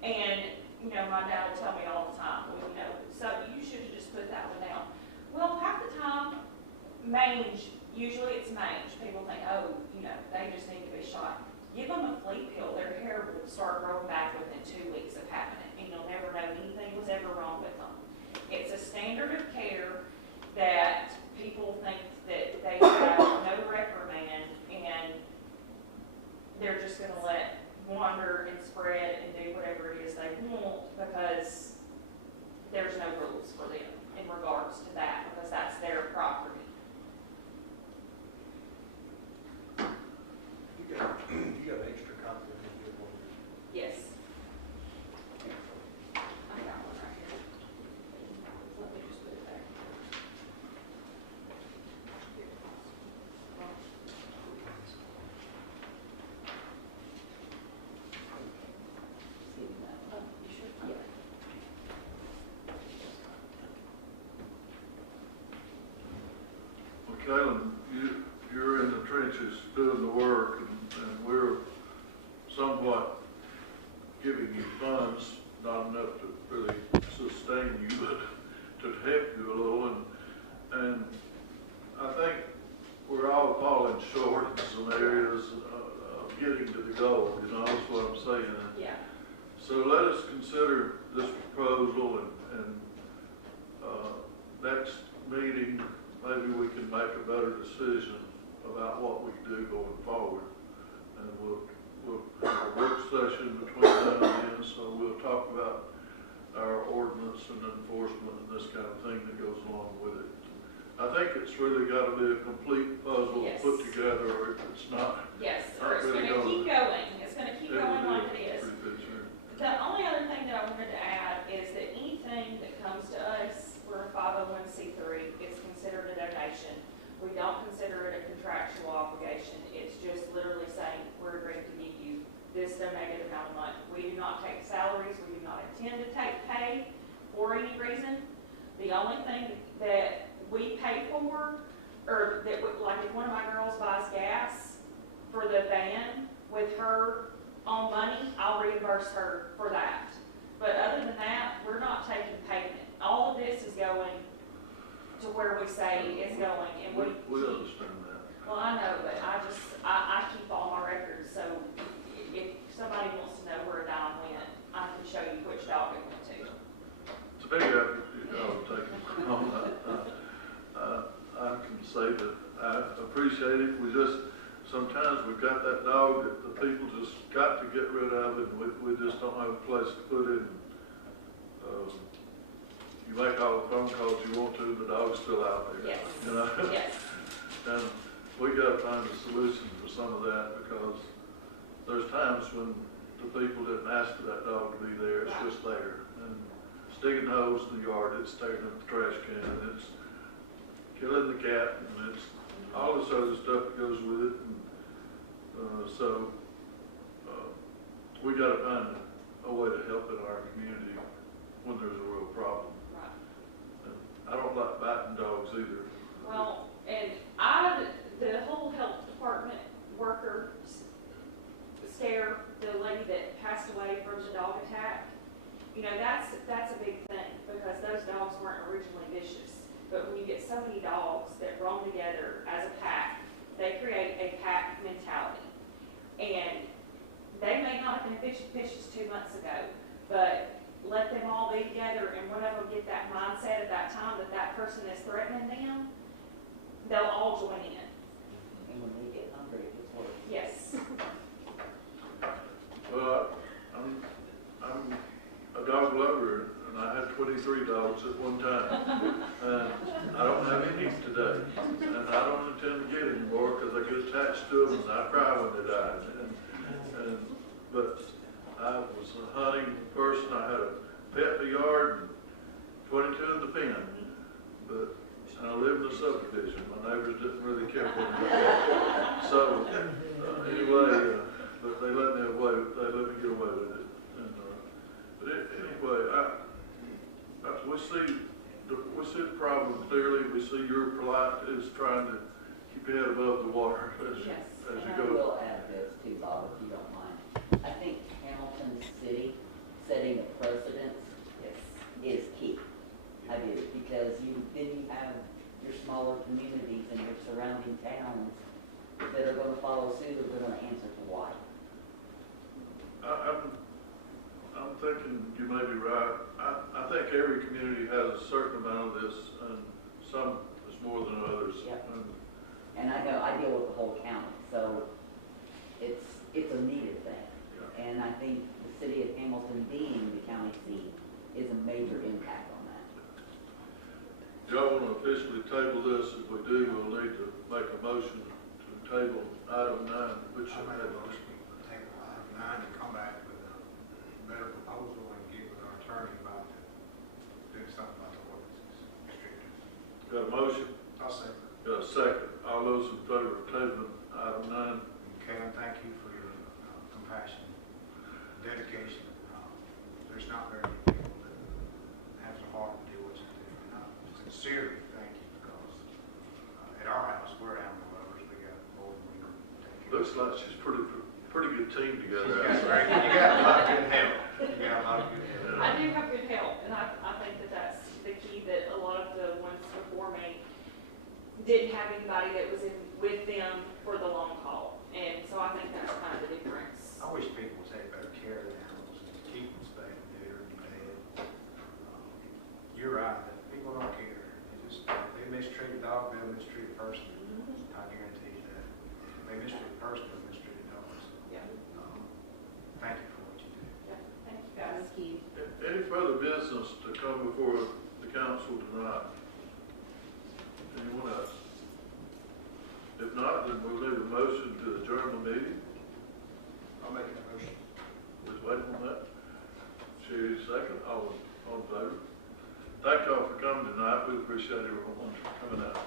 And, you know, my dad will tell me all the time, well, you know, so you should have just put that one down. Well, half the time, usually it's mange. People think, oh, you know, they just need to be shot. Give them a flea pill, their hair will start growing back within 2 weeks of having it, and you'll never know anything was ever wrong with them. It's a standard of care that people think that they have no reprimand, and they're just going to let wander and spread and do whatever it is they want because there's no rules for them in regards to that, because that's their property. You got an extra copy of the one? Yes. I got one right here. Let me just put it there. Oh, you should. Yeah. sticking to the goal, you know, that's what I'm saying. Yeah. So let us consider this proposal and next meeting, maybe we can make a better decision about what we do going forward. And we'll have a work session between now and then, so we'll talk about our ordinance and enforcement and this kind of thing that goes along with it. I think it's really got to be a complete puzzle Yes. put together, or it's not. Yes, not or it's really gonna keep going, it's gonna keep It'll going be like it is. pretty good, sure. The only other thing that I wanted to add is that anything that comes to us, we're a 501c3, it's considered a donation. We don't consider it a contractual obligation. It's just literally saying, we're agreeing to give you this donated amount of money. We do not take salaries, we do not intend to take pay for any reason. The only thing that we pay for, or that, like if one of my girls buys gas for the van with her own money, I'll reimburse her for that. But other than that, we're not taking payment. All of this is going to where we say it's going, and we understand that. well, I know, but I keep all my records, so if somebody wants to know where a dime went, I can show you which dog it went to. It's a big effort, you know, taking on that. I can say that I appreciate it. Sometimes we've got that dog that the people just got to get rid of, and we just don't have a place to put it. You make all the phone calls you want to, the dog's still out there. Yes. You know? Yes. And we gotta find a solution for some of that, because there's times when the people didn't ask for that dog to be there, it's just there. And digging holes in the yard, it's tearing up the trash can, and it's killing the cat, and it's all this other stuff that goes with it. And, we gotta find a way to help in our community when there's a real problem. Right. And I don't like biting dogs either. Well, and the whole health department worker scare, the lady that passed away from the dog attack, you know, that's a big thing, because those dogs weren't originally vicious. But when you get so many dogs that roam together as a pack, they create a pack mentality. And they may not have been vicious 2 months ago, but let them all be together, and one of them get that mindset at that time that that person is threatening them, they'll all join in. And when they get hungry, it gets worse. Yes. Well, I'm a dog lover, and I had 23 dogs at one time. And I don't have any today, and I don't intend to get any more, because I get attached to them and I cry when they die. But I was a hunting person. I had a pet in the yard and 22 in the pen. But I lived in a subdivision. My neighbors didn't really care for me. So anyway, but they let me get away with it. And, but anyway, we see the problem clearly. We see your plight is trying to keep your head above the water as you And I go. will add this too, Bob, if you don't mind. I think Hamilton City setting a precedent is key. I do, because then you have your smaller communities and your surrounding towns that are going to follow suit, or they're going to answer to why. I'm thinking you may be right. I think every community has a certain amount of this, and some is more than others. Yep. And I know I deal with the whole county, so it's a needed thing. Yeah. And I think the city of Hamilton being the county seat is a major impact on that. Y'all want to officially table this? If we do, we'll need to make a motion to table item 9, which I made a motion to table item 9 and come back with a better proposal and get with our attorney about doing something about the ordinances. Got a motion? I'll say. Got a second. All those in favor of tabling item 9? Kevin, thank you for your compassion, dedication. There's not very many people that have the heart to do what you do. And I sincerely thank you, because at our house, we're animal lovers. We got more than we can take care of. Looks like she's pretty good team together. You got a lot of good help. You got a lot of good help. I do have good help, and I think that that's the key, that a lot of the ones before me didn't have anybody that was with them for the long haul. And so I think that's kind of the difference. business to come before the council tonight? Anyone else? If not, then we'll need a motion to adjourn the meeting. I'll make a motion. Just waiting on that. Sherry, second. All in favor? Thank y'all for coming tonight. We appreciate everyone coming out.